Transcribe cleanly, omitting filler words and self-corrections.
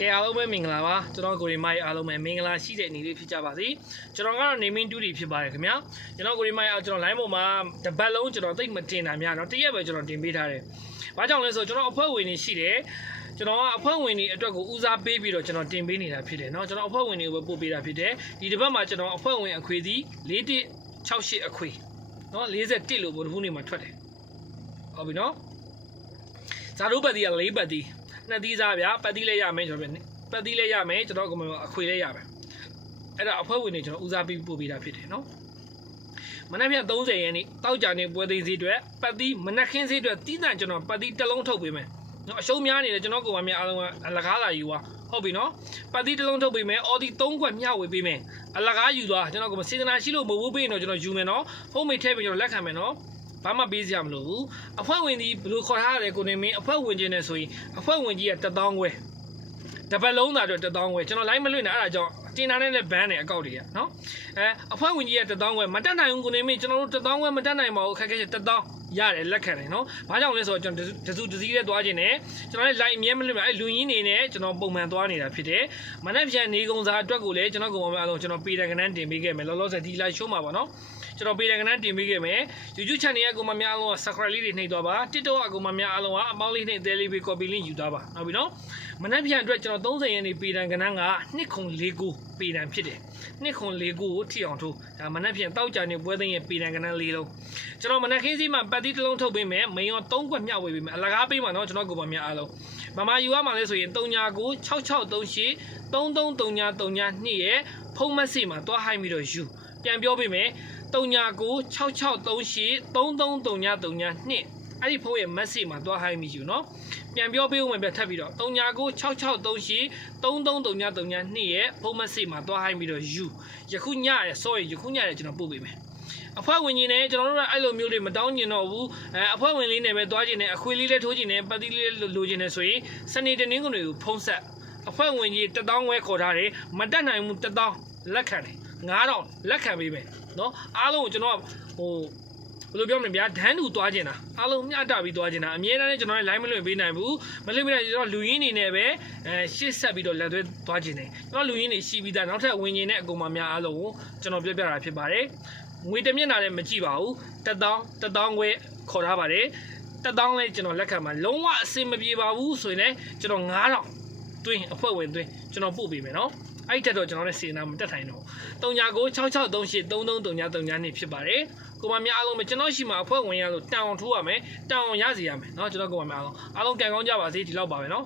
ကဲအားလုံးပဲမင်္ဂလာပါကျွန်တော်ကိုရီမိုက်အားလုံးပဲမင်္ဂလာရှိတဲ့အနေလေးဖြစ်ကြပါစေကျွန်တော်ကတော့ naming 2တွေဖြစ်ပါတယ်ခင်ဗျာကျွန်တော်ကိုရီမိုက်အောင်ကျွန်တော် line ပေါ်မှာတပတ်လုံးကျွန်တော်သိမတင်တာများเนาะတရက်ပဲကျွန်တော်တင်ပေးထားတယ်ဘာကြောင့်လဲဆိုတော့ကျွန်တော်အဖွဲ့ဝင်တွေရှိတယ်ကျွန်တော်ကအဖွဲ့ဝင်တွေအတွက်ကိုဦးစားပေးပြီးတော့ကျွန်တော်တင်ပေးနေတာဖြစ်တယ်เนาะကျွန်တော်အဖွဲ့ဝင်တွေကိုပဲပို့ပေးတာဖြစ်တယ်ဒီတစ်ပတ်မှာကျွန်တော်အဖွဲ့ဝင်အခွေသည်4168အခွေเนาะ41လို့ဘုရားဖူးနေမှာထွက်တယ်ဟုတ်ပြီเนาะဇာတို့ပတ်တီက4ပတ်တီနှစ်သီးစားဗျာပတ်သီးလေးရမယ်ကျွန်တော်ပတ်သီးလေးရမယ်ကျွန်တော်ကအခွေလေးရမယ်အဲ့ဒါအဖွဲ့ဝင်တွေကျွန်တော်ဦးစားပြီးပို့ပေးတာဖြစ်တယ်နော်မနက်ဖြန်30ရက်နေ့တောက်ကြနေပွဲသိမ်းစည်းအတွက်ပတ်သီးမနက်ခင်းစည်းအတွက်တီးတန့်ကျွန်တော်ပတ်သီးတစ်လုံးထုတ်ပေးမယ်နော်အရှုံးများနေတယ်ကျွန်တော်ကောင်မများအားလုံးကအလကားလာယူသွားဟုတ်ပြီနော်ပတ်သီးတစ်လုံးထုတ်ပေးမယ်အော်ဒီ3ခွက်မျှဝေပေးမယ်အလကားယူသွားကျွန်တော်ကောင်စေတနာရှိလို့မဟုတ်ဘူးပေးရင်တော့ကျွန်တော်ယူမယ်နော်ဖုန်းမိတ်ထည့်ပြီးကျွန်တော်လက်ခံမယ်နော်ဘာမှပေးစရာမလိုဘူးအဖွဲ့ဝင်ဒီဘယ်လိုခေါ်ထားရလဲကိုနေမင်းအဖွဲ့ဝင်ချင်းနဲ့ဆိုရင်အဖွဲ့ဝင်ကြီးက1000ခွဲတပတ်လုံးသာတော့1000ခွဲကျွန်တော် line မလွင့်နဲ့အဲ့ဒါကြောင့်တင်တာနဲ့ဘန်းနဲ့အကောက်တွေကနော်အဖွဲ့ဝင်ကြီးက1000ခွဲမတက်နိုင်ဘူးကိုနေမင်းကျွန်တော်တို့1000ခွဲမတက်နိုင်ပါဘူးခက်ခဲချက်1000ရတယ်လက်ခံတယ်နော်ဘာကြောင့်လဲဆိုတော့ကျွန်တော်တစုတစည်းနဲ့သွားခြင်းနဲ့ကျွန်တော်လည်း line အမြဲမလွင့်နဲ့အဲ့လူရင်းနေနဲ့ကျွန်တော်ပုံမှန်သွားနေတာဖြစ်တယ်မနေ့ပြန်နေကုံစာအတွက်ကိုလည်းကျွန်တော်ကောင်မအားလုံးကျွန်တော်ပေးတယ်ကနန်းတင်ပေးခဲ့မယ်လောလောဆယ်ဒီ live show မှာပါနော်ကျွန်တော်ပေးတယ်ကနန်းတင်ပေးခဲ့မယ် YouTube channel ရဲ့ကောင်မများအားလုံးက subscribe လေးတွေနှိပ်သွားပါ TikTok အကောင်မများအားလုံးကအပေါင်းလေးနှိပ်သေးလေးပဲ copy link ယူသွားပါဟုတ်ပြီနော်မနေ့ပြန်အတွက်ကျွန်တော်30ရက်နေပေးတယ်ကနန်းက2.49ပေးတယ်ဖြစ်တယ်2.49ကိုထိအောင်ထိုးဒါမနေ့ပြန်တောက်ကြနေပွဲသိမ်းရဲ့ပေးတယ်ကနန်း၄လုံးကျွန်တော်မနေ့ခင်းစီမှာပတ်သီးတစ်လုံးထုတ်ပေးမယ်မင်းရော3ခွက်မျှဝေပေးမယ်အလကားပေးမှာနော်ကျွန်တော်ကောင်မများအားလုံးမမယူရမှာလဲဆိုရင်399668 333932ရဲ့ဖုန်းမက်ဆေ့မှာတွားဟိုင်းပြီးတော့ယူပြန်ပြောပေးမယ်399668 333932အဲ့ဒီဖုန်းရဲ့ message မှာတွားဟိုင်းမိယူเนาะပြန်ပြောပေးဦးမယ်ပြထပ်ပြီးတော့399668 333932ရဲ့ဖုန်း message မှာတွားဟိုင်းပြီးတော့ယူယခုညရယ် sorry ယခုညရယ်ကျွန်တော်ပို့ပေးမယ်အဖွဲ့ဝင်ကြီးနဲ့ကျွန်တော်တို့ကအဲ့လိုမျိုးတွေမတောင်းကျင်တော့ဘူးအဖွဲ့ဝင်လေးနဲ့ပဲတွားကျင်တယ်အခွေလေးလည်းထိုးကျင်တယ်ပတ်သီးလေးလိုချင်တယ်ဆိုရင်စနေတနင်္ဂနွေကိုဖုန်းဆက်အဖွဲ့ဝင်ကြီး1000ခွဲခေါ်ထားတယ်မတက်နိုင်ဘူး1000လက်ခံတယ်9000လက်ခံပေးမယ်เนาะအားလုံးကိုကျွန်တော်ဟိုဘယ်လိုပြောမလဲဗျာဒန်းတူသွားကျင်တာအားလုံးမျှတပြီးသွားကျင်တာအမြဲတမ်းလည်းကျွန်တော်လည်း line မလွှင့်ပေးနိုင်ဘူးမလွှင့်ပေးနိုင်ကျွန်တော်လူရင်းနေနဲ့ပဲရှေ့ဆက်ပြီးတော့လက်သွဲသွားကျင်တယ်ကျွန်တော်လူရင်းနေရှိပြီးသားနောက်ထပ်ဝင်ကျင်တဲ့အကောင်မများအားလုံးကိုကျွန်တော်ပြောပြတာဖြစ်ပါတယ်ငွေတမျက်နှာလည်းမကြည့်ပါဘူး1000ခွဲခေါ်ထားပါတယ်1000လည်းကျွန်တော်လက်ခံမှာလုံးဝအဆင်မပြေပါဘူးဆိုရင်လည်းကျွန်တော်9000တွင်းအဖွဲ့ဝင်တွင်းကျွန်တော်ပို့ပေးမယ်နော်အဲ့တက်တော့ကျွန်တော်လည်းစေနာမတက်ထိုင်တော့399668 333932ဖြစ်ပါတယ်ကိုမများအားလုံးပဲကျွန်တော်ရှိမှာအဖွဲ့ဝင်ရလို့တန်အောင်ထိုးရမယ်တန်အောင်ရစီရမယ်เนาะကျွန်တော်ကိုမများအားလုံးကန်ကောင်းကြပါစေဒီလောက်ပါပဲเนาะ